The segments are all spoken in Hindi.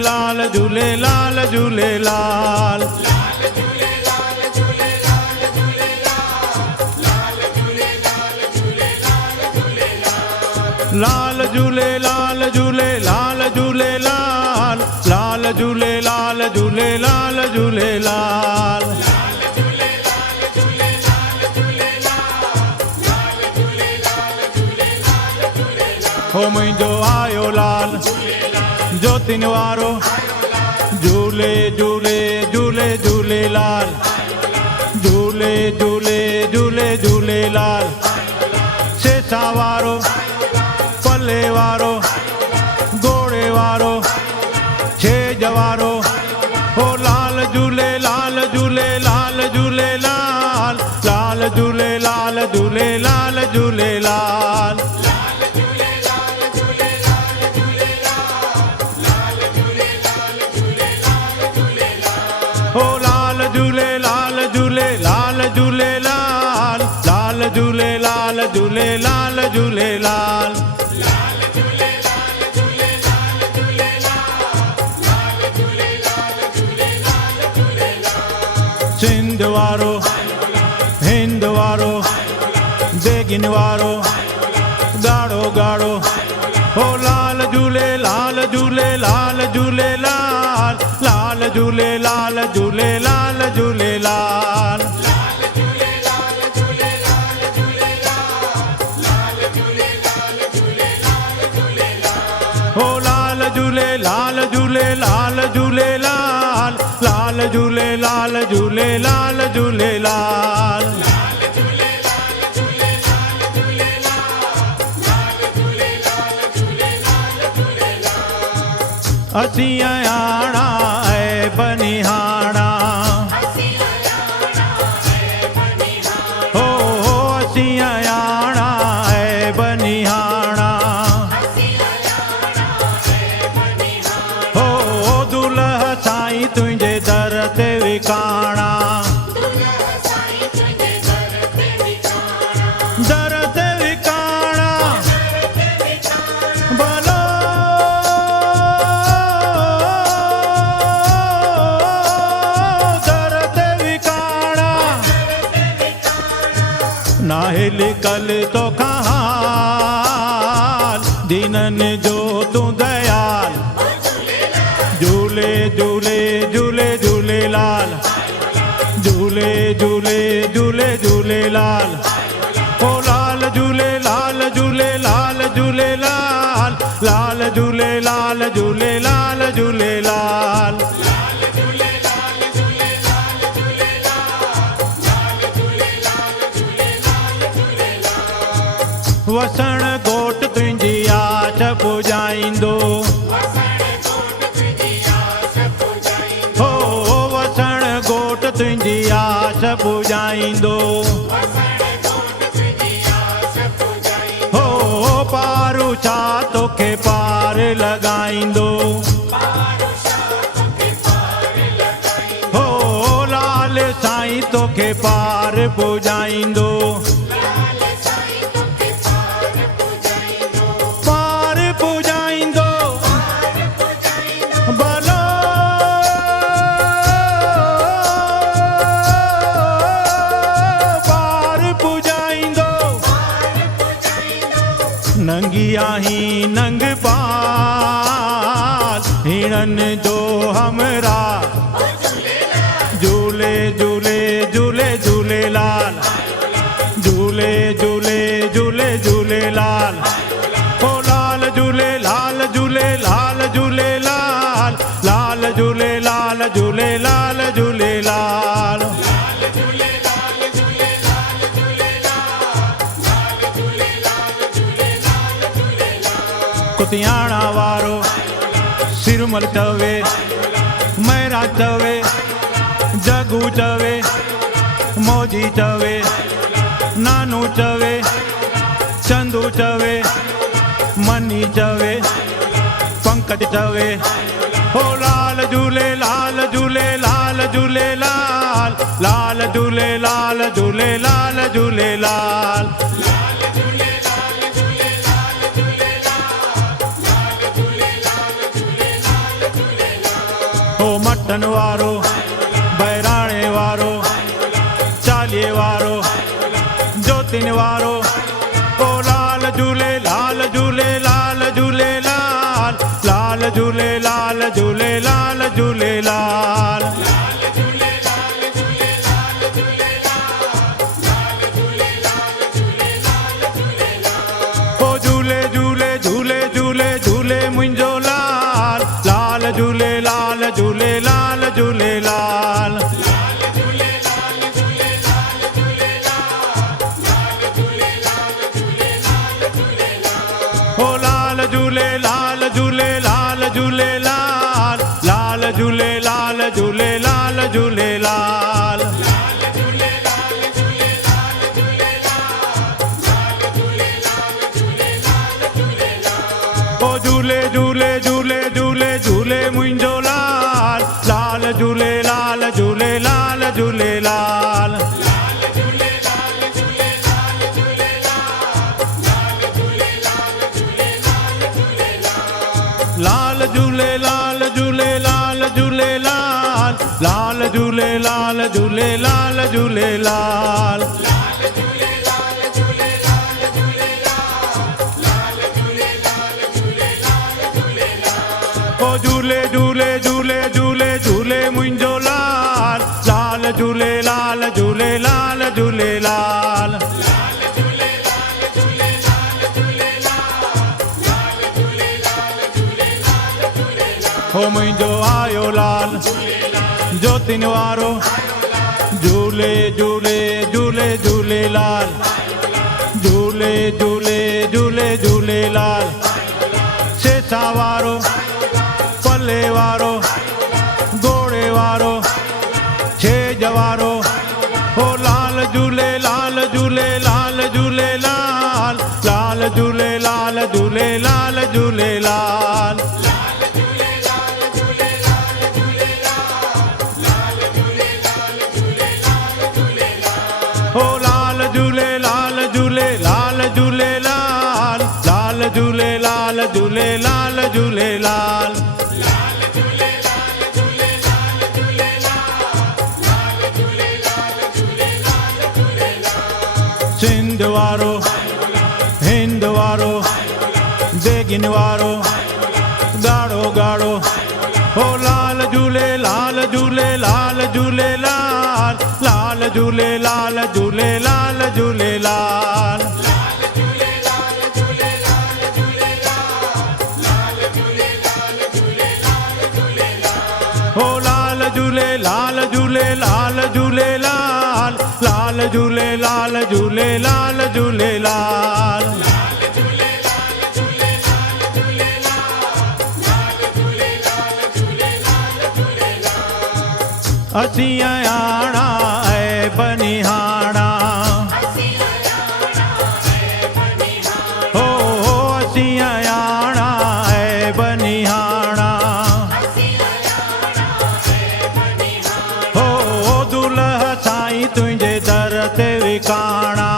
झूलेलाल झूलेलाल झूलेलाल लाल झूलेलाल झूलेलाल झूलेलाल लाल झूलेलाल झूलेलाल झूलेलाल हो मुंहिंजो आयो लाल ज्योतिन वारो झूले झूले झूले झूलेलाल झूले झूले झूले झूलेलाल सेसा वारो पले वारो घोड़े वारो छेज वारो हो लाल झूले लाल झूले लाल झूले लाल लाल झूले लाल झूले लाल झूले लाल हो लाल झूले लाल झूले लाल झूले लाल लाल झूले लाल झूले लाल झूले लाल सिंध वारो हिंद वारो देगिन वारो गाड़ो गाड़ो हो लाल झूले लाल झूले लाल झूले लाल लाल झूले लाल झूले लाल झूले लाल हो लाल झूले लाल झूले लाल झूले लाल लाल झूले लाल झूले लाल झूले लाल असीं आयाणा ऐ बनिहाणा हो असीं आयाणा ऐ बनिहाणा हो दुल्ह साईं तुंहिंजे दर ते विकाणा दर ते विकाणा भलो नाहे लिकल तो कहाल दीनन जो तू दयाल झूले झूले झूले झूले लाल झूले झूले झूले झूले लाल ओ लाल झूले लाल झूले लाल झूले लाल लाल झूले लाल झूले लाल झूले लाल वसण घोट तुंहिंजी आश पुॼाईंदो हो वसण घोट तुंहिंजी आश पुॼाईंदो हो पारू छा तोखे पार लॻाईंदो हो लाल साईं तोखे पार पुॼाईंदो नंगी आही नंग पाल हिणन जो हमरा झूले झूले झूले झूले लाल झूले झूले झूले झूले लाल ओ लाल झूले लाल झूले लाल झूले लाल लाल झूले लाल झूले लाल झूले लाल कुतियाणा वारो सिरमल चवे मैरा चवे जगू चवे मौजी चवे नानू चवे चंदू चवे मनी चवे पंकज चवे हो लाल झूले लाल झूले लाल झूले लाल लाल झूले लाल झूले लाल झूले लाल पाटन वारो बहिराणे वारो चालीहे वारो ज्योतिन वारो ओ लाल झूले लाल झूले लाल झूले लाल लाल झूले लाल झूले लाल झूले लाल ओ झूले झूले झूले झूले झूले मुंहिंजो लाल लाल झूले लाल झूले लाल झूले लाल ओ लाल झूले लाल झूले लाल झूले लाल लाल झूले लाल झूले लाल झूले लाल ओ झूले झूले झूले झूले झूले मुंहिंजो लाल लाल झूले लाल झूले लाल झूले लाल लाल झूले लाल झूले लाल झूले लाल लाल झूले लाल झूले लाल झूले लाल ओ झूले झूले झूले झूले झूले मुंहिंजो लाल लाल झूले लाल झूले लाल झूले लाल हो मुंहिंजो आयो लाल ज्योतिन वारो झूले झूले झूले झूले लाल झूले झूले झूले झूले लाल सेसा वारो पल्ले वारो घोड़े वारो छेज वारो हो लाल झूले लाल झूले लाल झूले लाल लाल झूले लाल झूले लाल झूले लाल हो लाल झूले लाल झूले लाल झूले लाल लाल झूले लाल झूले लाल झूले लाल सिंध वारो हिंद वारो देगिन वारो गाढ़ो गाढ़ो हो लाल झूले लाल झूले लाल झूले लाल लाल झूले लाल झूले लाल झूले लाल हो लाल झूले लाल झूले लाल झूले लाल लाल झूले लाल झूले लाल झूले लाल असीं आयाणा ऐ बनिहाणा हो असीं आयाणा ऐ बनिहाणा हो दुल्हा साईं तुंहिंजे दर ते विकाणा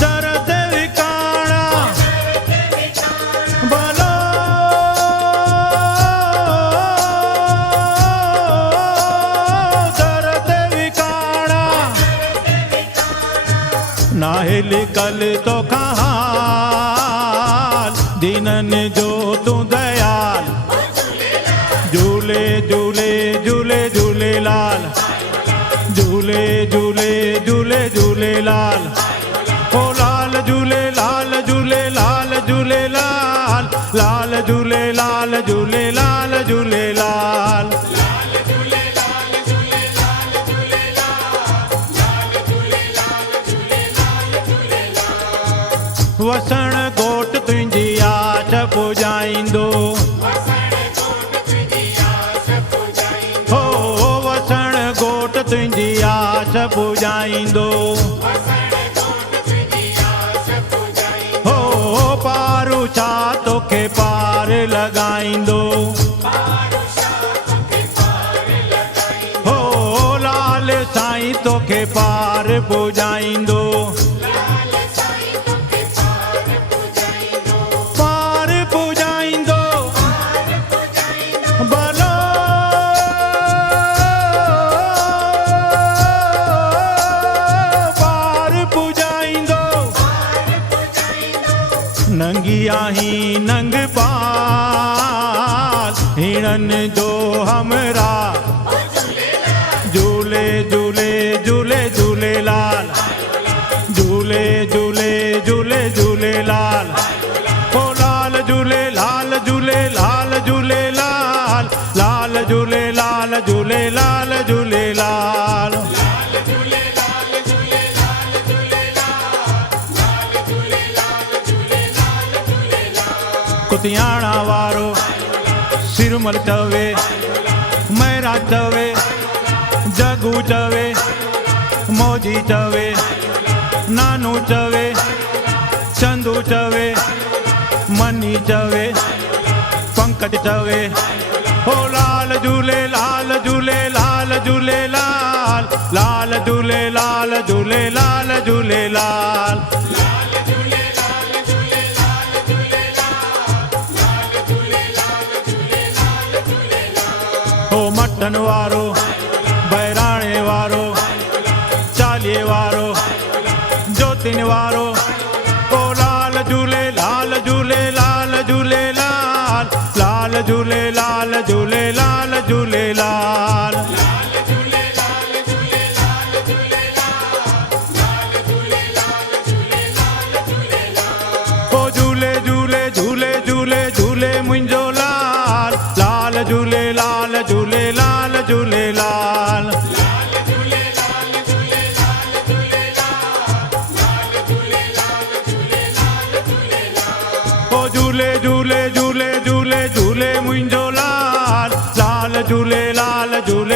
दर ते विकाणा भलो नाहे लिकल तो हाल दीनन जो तू दयाल झूले झूले झूले झूले लाल झूले झूले झूले झूले लाल ओ लाल झूले लाल झूले लाल झूले लाल लाल झूले लाल झूले लाल झूले लाल वसण घोट तुंहिंजी आश पुॼाईंदो हो वसण घोट तुंहिंजी आश पुॼाईंदो हो पारू छा तोखे पार लॻाईंदो हो लाल साईं तोखे पार पुॼाईंदो पार पुॼाईंदो आही नंग पाल हिणन जो हमरा झूले झूले झूले झूलेलाल झूले झूले झूले झूलेलाल ओ लाल झूले लाल झूले लाल झूलेलाल लाल झूले लाल झूले लाल झूलेलाल कुतियाणा वारो सिरमल चवे मैरा चवे जगू चवे मोजी चवे नानू चवे चंदू चवे मनी चवे पंकज चवे हो लाल झूले लाल झूले लाल झूले लाल लाल झूले लाल झूले लाल झूले लाल हो मटन वारो बहराणे वारो चालीहे वारो ज्योतिन वारो ओ लाल झूले लाल झूले लाल झूले लाल लाल झूले लाल झूले लाल झूले लाल ओ झूले झूले झूले झूले झूले मुंहिंजो लाल लाल झूले लाल झूले लाल झूले लाल ओ झूले झूले झूले झूले झूले मुंहिंजो लाल लाल झूले लाल झूले